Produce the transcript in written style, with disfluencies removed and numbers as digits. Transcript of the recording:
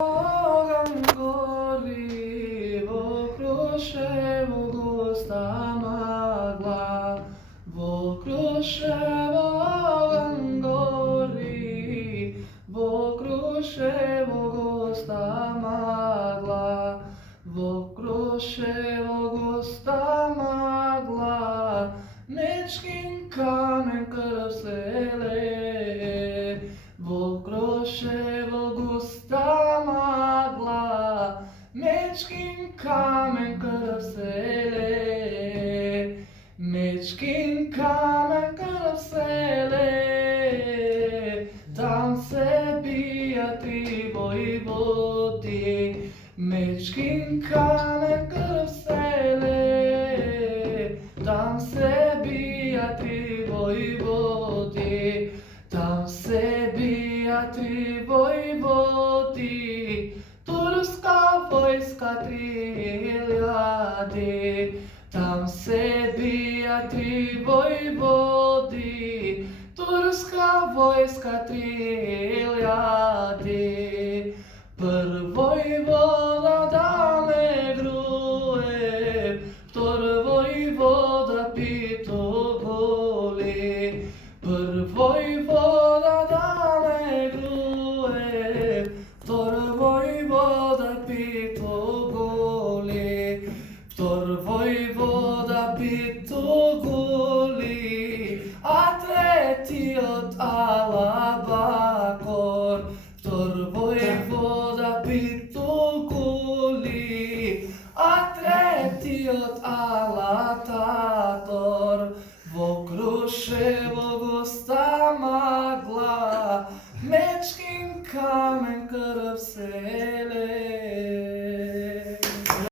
Оган гори во Крушево густа магла, во Крушево оган гори, во Крушево густа магла, во Крушево густа магла, мечкин камен крв се лее, во Крушево густа магла, мечкин камен крв се лее, мечкин камен крв се лее, там се бијат три војводи, мечкин камен крв се лее, там се бијат три војводи, там се бијат три војводи, турска војска 3000, там се бијат три војводи, турска војска 3000. Прв војвода Дане Груев, втор војвода Питоголи, прв војвода Дане Груев, втор војвода Питоголи, втор војвода Питоголи, а третиот Алабакор, втор војвода Питоголи, а третиот Алататор, во Крушево густа магла, мечкин камен крв се лее.